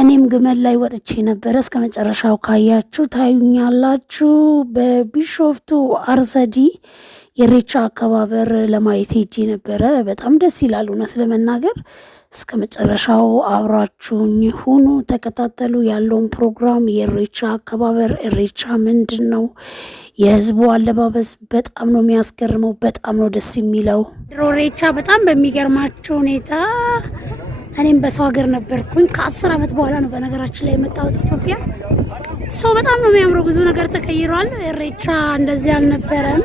እኔም ግመል ላይ ወጥቼ ነበር። እስከ መጨረሻው ካያችሁ ታዩኛላችሁ። በቢሾፍቱ አርሰዲ የኢሬቻ አከባበር ለማየት ሄጄ ነበረ። በጣም ደስ ይላል እውነት ለመናገር። እስከ መጨረሻው አብራችሁኝ ሁኑ፣ ተከታተሉ ያለውን ፕሮግራም። የኢሬቻ አከባበር፣ ኢሬቻ ምንድን ነው? የህዝቡ አለባበስ በጣም ነው የሚያስገርመው፣ በጣም ነው ደስ የሚለው። ድሮ ኢሬቻ በጣም በሚገርማችሁ ሁኔታ እኔም በሰው ሀገር ነበርኩኝ። ከ10 ዓመት በኋላ ነው በነገራችን ላይ የመጣሁት ኢትዮጵያ። ሰው በጣም ነው የሚያምረው፣ ብዙ ነገር ተቀይሯል። ኢሬቻ እንደዚህ አልነበረም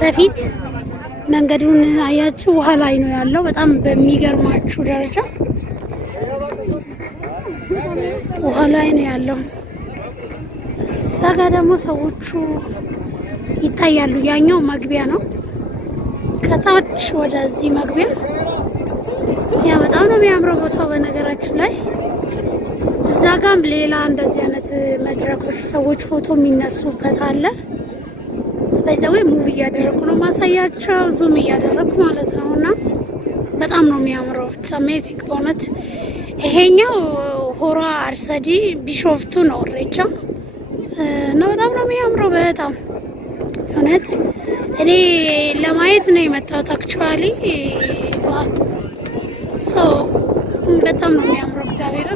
በፊት። መንገዱን አያችሁ፣ ውሃ ላይ ነው ያለው። በጣም በሚገርማችሁ ደረጃ ውሃ ላይ ነው ያለው። እዛ ጋ ደግሞ ሰዎቹ ይታያሉ። ያኛው መግቢያ ነው፣ ከታች ወደዚህ መግቢያ። ያ በጣም ነው የሚያምረው ቦታው በነገራችን ላይ። እዛ ጋም ሌላ እንደዚህ አይነት መድረኮች ሰዎች ፎቶ የሚነሱበት አለ። በዛው ሙቪ እያደረኩ ነው ማሳያቸው፣ ዙም እያደረኩ ማለት ነው። እና በጣም ነው የሚያምረው። ኢትስ አሜዚንግ በእውነት። ይሄኛው ሆራ አርሰዲ ቢሾፍቱ ነው ኢሬቻ እና በጣም ነው የሚያምረው። በጣም እውነት እኔ ለማየት ነው የመጣሁት አክቹአሊ። በጣም ነው የሚያምረው እግዚአብሔር።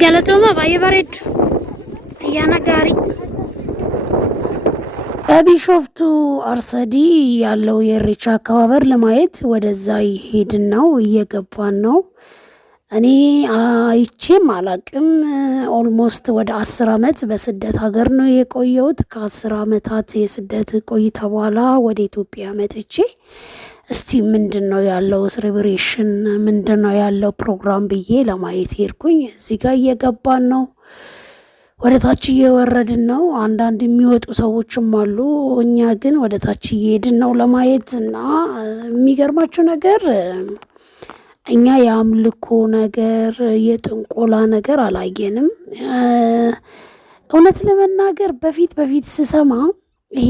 ገለቶማ ባየበሬድ እያነጋሪ በቢሾፍቱ አርሰዲ ያለው የኢሬቻ አከባበር ለማየት ወደዛ ይሄድን ነው፣ እየገባን ነው። እኔ አይቼም አላቅም። ኦልሞስት ወደ 10 ዓመት በስደት ሀገር ነው የቆየሁት። ከ10 ዓመታት የስደት ቆይታ በኋላ ወደ ኢትዮጵያ መጥቼ እስቲ ምንድን ነው ያለው ሴሌብሬሽን፣ ምንድን ነው ያለው ፕሮግራም ብዬ ለማየት ሄድኩኝ። እዚህ ጋር እየገባን ነው፣ ወደ ታች እየወረድን ነው። አንዳንድ የሚወጡ ሰዎችም አሉ። እኛ ግን ወደ ታች እየሄድን ነው ለማየት። እና የሚገርማችሁ ነገር እኛ የአምልኮ ነገር የጥንቆላ ነገር አላየንም። እውነት ለመናገር በፊት ስሰማ ይሄ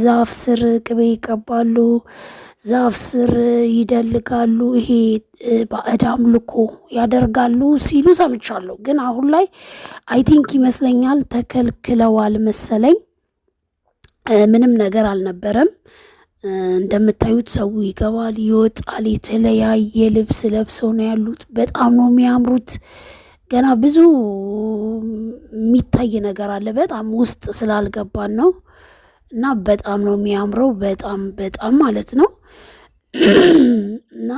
ዛፍ ስር ቅቤ ይቀባሉ፣ ዛፍ ስር ይደልጋሉ፣ ይሄ ባዕድ አምልኮ ያደርጋሉ ሲሉ ሰምቻለሁ። ግን አሁን ላይ አይ ቲንክ ይመስለኛል ተከልክለዋል መሰለኝ። ምንም ነገር አልነበረም። እንደምታዩት ሰው ይገባል ይወጣል። የተለያየ ልብስ ለብሰው ነው ያሉት። በጣም ነው የሚያምሩት። ገና ብዙ የሚታይ ነገር አለ። በጣም ውስጥ ስላልገባን ነው። እና በጣም ነው የሚያምረው። በጣም ማለት ነው። እና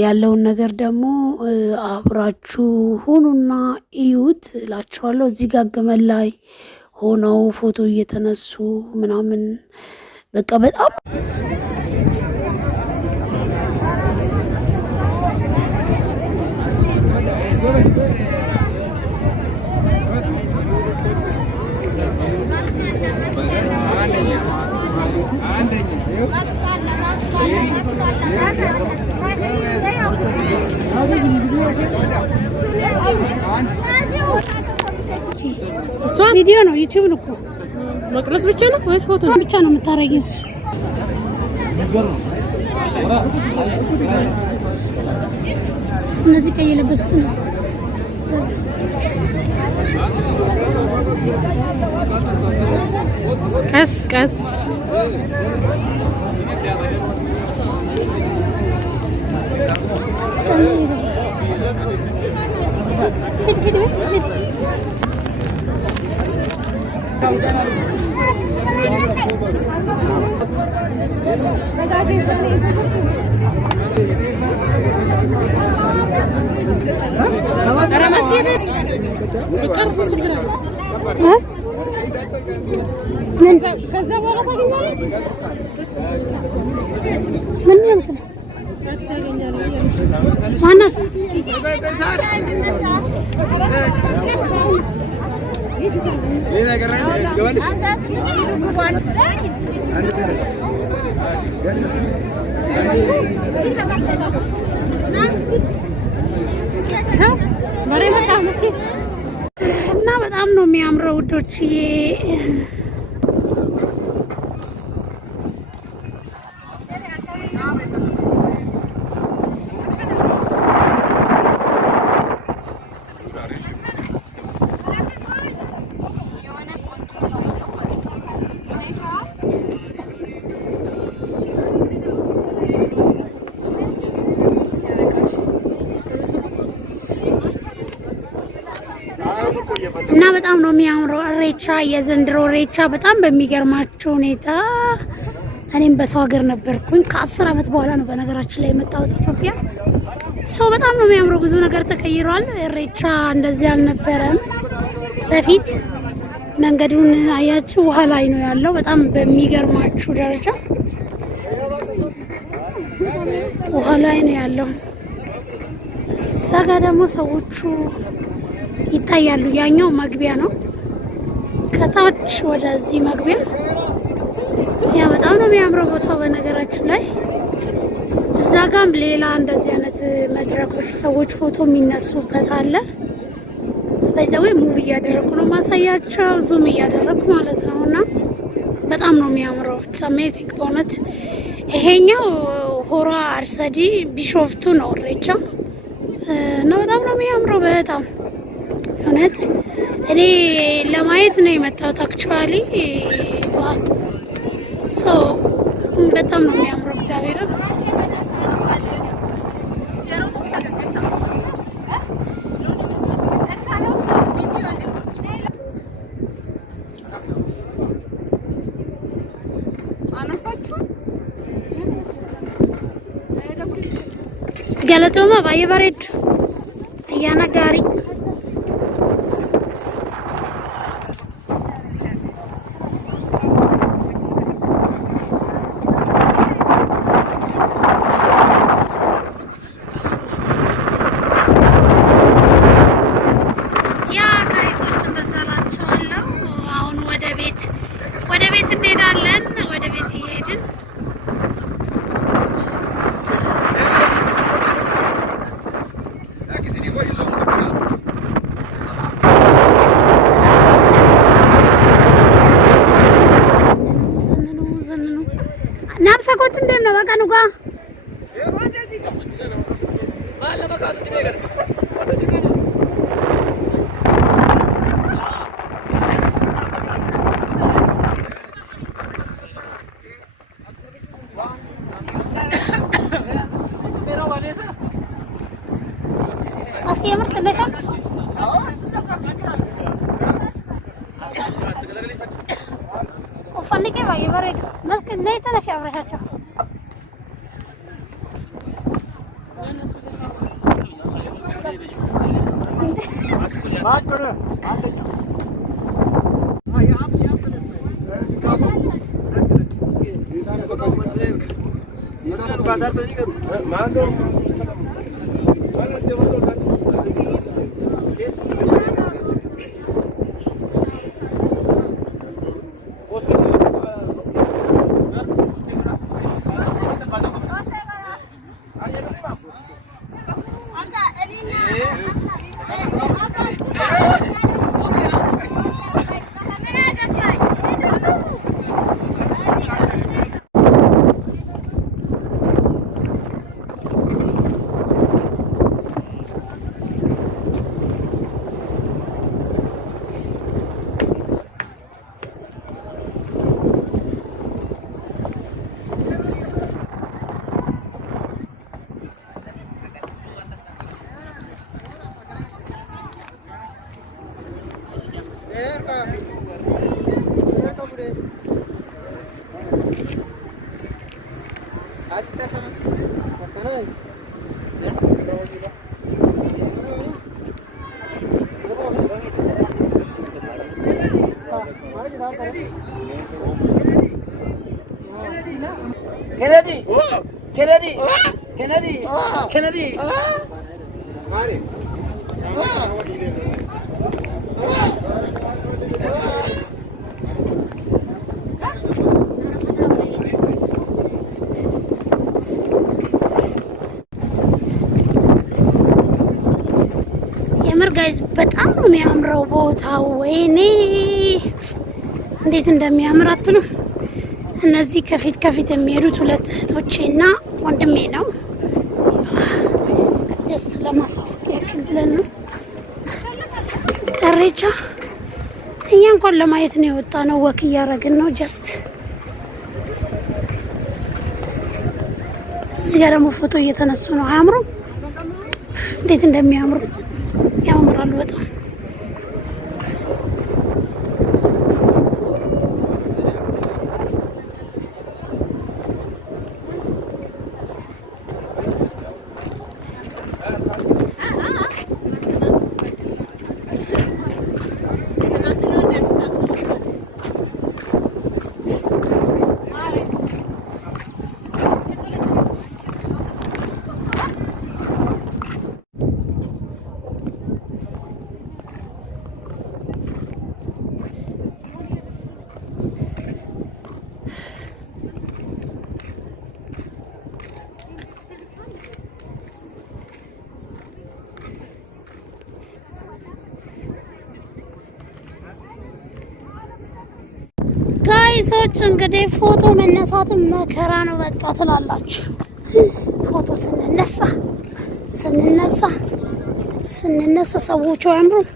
ያለውን ነገር ደግሞ አብራችሁ ሁኑና እዩት እላችኋለሁ። እዚህ ጋር ግመል ላይ ሆነው ፎቶ እየተነሱ ምናምን በቃ በጣም ቪዲዮ ነው። ዩቲዩብ ነው እኮ መቅረጽ ብቻ ነው ወይስ ፎቶ ብቻ ነው የምታረጊው? እነዚህ ቀይ የለበሱት ነው። ቀስ Mana ውዶችዬ። እና በጣም ነው የሚያምረው ኢሬቻ። የዘንድሮ ኢሬቻ በጣም በሚገርማችሁ ሁኔታ እኔም በሰው ሀገር ነበርኩኝ ከ10 ዓመት በኋላ ነው በነገራችን ላይ የመጣሁት ኢትዮጵያ። ሰው በጣም ነው የሚያምረው። ብዙ ነገር ተቀይሯል። ኢሬቻ እንደዚህ አልነበረም በፊት። መንገዱን አያችሁ፣ ውሃ ላይ ነው ያለው። በጣም በሚገርማችሁ ደረጃ ውሃ ላይ ነው ያለው። እዛ ጋ ደግሞ ሰዎቹ ይታያሉ። ያኛው መግቢያ ነው፣ ከታች ወደዚህ መግቢያ። ያ በጣም ነው የሚያምረው ቦታው በነገራችን ላይ። እዛ ጋም ሌላ እንደዚህ አይነት መድረኮች ሰዎች ፎቶ የሚነሱበት አለ። በዛው ሙቭ እያደረኩ ነው ማሳያቸው፣ ዙም እያደረኩ ማለት ነው። እና በጣም ነው የሚያምረው። ኢትስ አሜዚንግ በእውነት። ይሄኛው ሆራ አርሰዲ ቢሾፍቱ ነው ኢሬቻ እና በጣም ነው የሚያምረው በጣም እውነት። እኔ ለማየት ነው የመጣሁት አክቹዋሊ። ሶ በጣም ነው የሚያምረው እግዚአብሔር። ገለቶማ ባየበሬድ እያነጋሪ ወደ ቤት እንሄዳለን። ወደ ቤት እየሄድን ናብሰኮት እንደም ነው በቃ ኑጋ እስኪ የምር ትነሻ ፈልጌ ባየበሬድ መስክ ነይ ተነሽ አብረሻቸው Kennedy! Kennedy! Kennedy! Kennedy! ጋይስ በጣም ነው የሚያምረው ቦታው። ወይኔ እንዴት እንደሚያምር አትሉም? እነዚህ ከፊት የሚሄዱት ሁለት እህቶቼና ወንድሜ ነው። ደስ ለማሳወቅ ያክል ብለን ነው ኢሬቻ። እኛ እንኳን ለማየት ነው የወጣ ነው። ወክ እያደረግን ነው ጀስት። እዚህ ጋር ደግሞ ፎቶ እየተነሱ ነው። አያምሩም? እንዴት እንደሚያምሩ ያምራሉ በጣም። ጋይሶች እንግዲህ ፎቶ መነሳት መከራ ነው በቃ ትላላችሁ። ፎቶ ስንነሳ ሰዎቹ አያምሩም?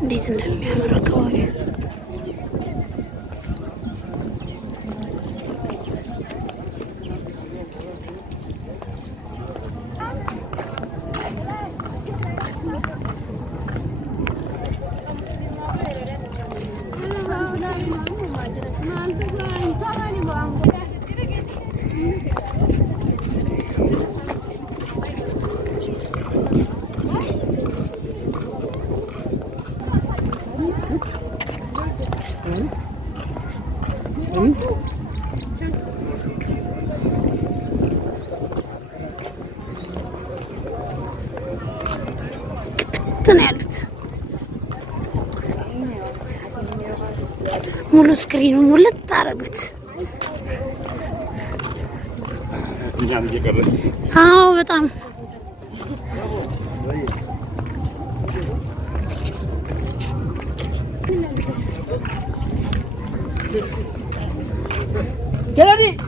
እንዴት እንደሚያምር አካባቢ ነው ያሉት። ሙሉ ስክሪኑን ሙልት አደረጉት። አዎ በጣም Kennedy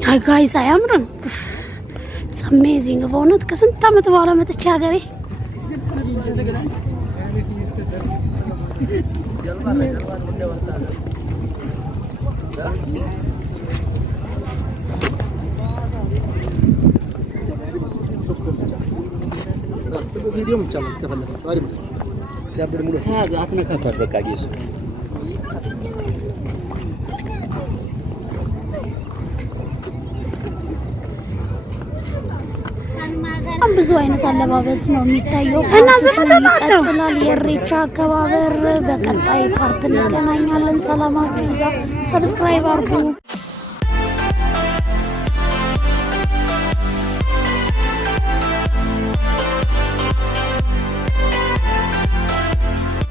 Hi guys, አያምርም? It's amazing. በእውነት ከስንት ዓመት በኋላ መጥቼ ሀገሬ ብዙ አይነት አለባበስ ነው የሚታየው እና ይቀጥላል። የኢሬቻ አከባበር በቀጣይ ፓርት እንገናኛለን። ሰላማችሁ ይብዛ። ሰብስክራይብ አድርጉ።